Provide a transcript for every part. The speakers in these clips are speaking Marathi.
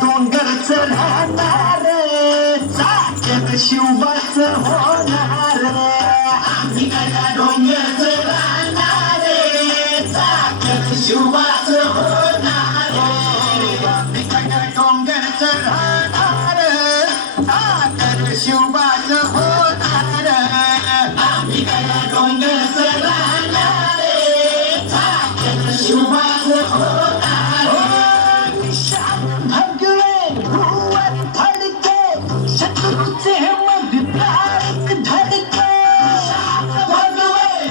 डोंगरच राहणार चाकत शिवबाच होणार आम्ही काय डोंगरच राहणार चाकत शिवबाच होणार आम्ही काय डोंगरच राहणार चाकत शिवबाच होणार आम्ही काय डोंगरच राहणार चाकत शिवबाच होणार शत्रूचे मग तारक धडके भगवे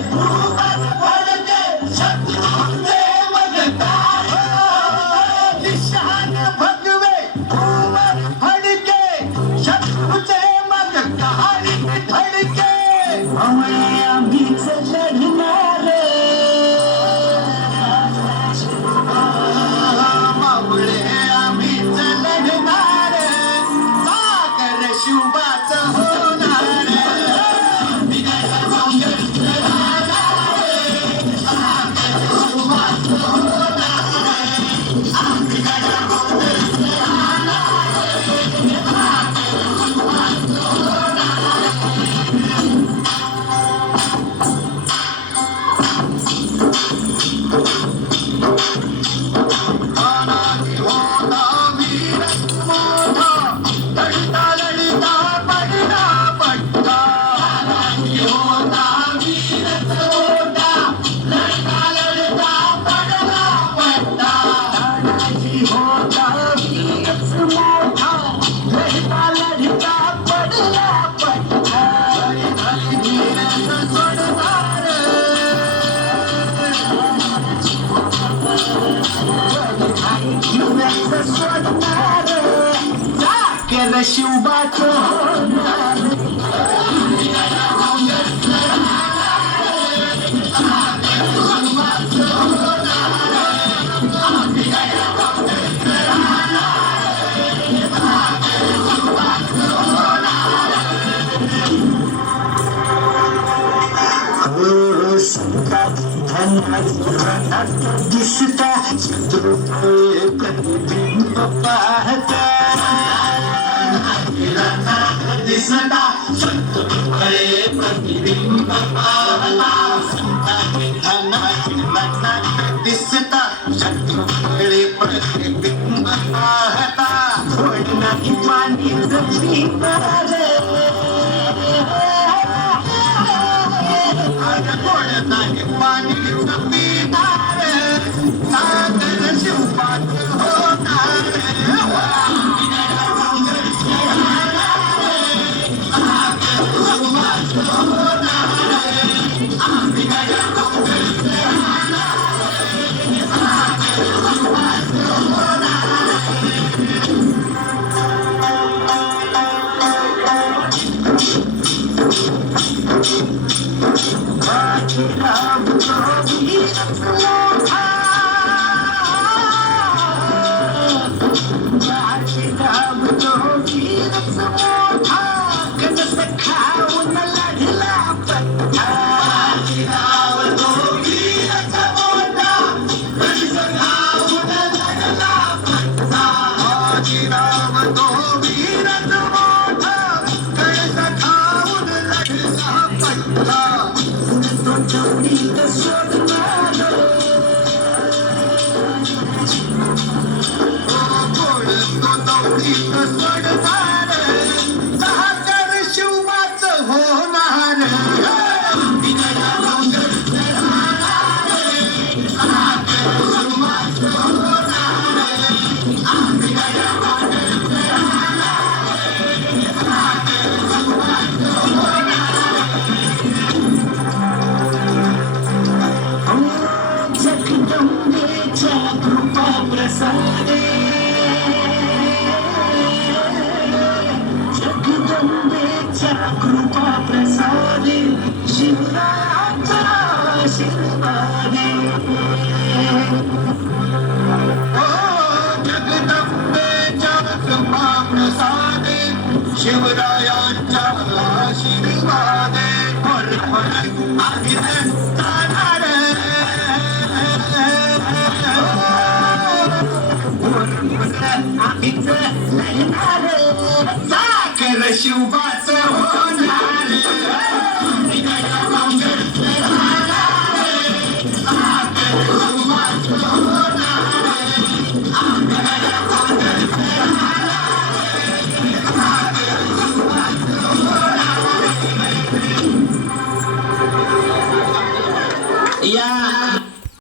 भडके शत्रूचे मग तारक निशान भगवे भडके शत्रूचे मग तारक धडके आम्हीच लढणार मावळे आम्हीच लढणार शिवबाच होणार शिवबाच होणार दिसता प्रतिबिंब पाहता दिसता शत्रूकडे प्रतिबिंब पाहता दिसता शत्रूकडे प्रतिबिंब पाहता नाही पाणी नाही पाणी पिणार सागर शिवबाच होणार शिवबाच होणार जगदंबेच्या कृपा प्रसादे जगदंबेच्या कृपा प्रसादे शिवराचा आशीर्वादे जगदंबेच्या कृपा शिवरायांच्या आशीर्वादे फर फर आगीत जाणार आगीत जाणार चाकर शिवबा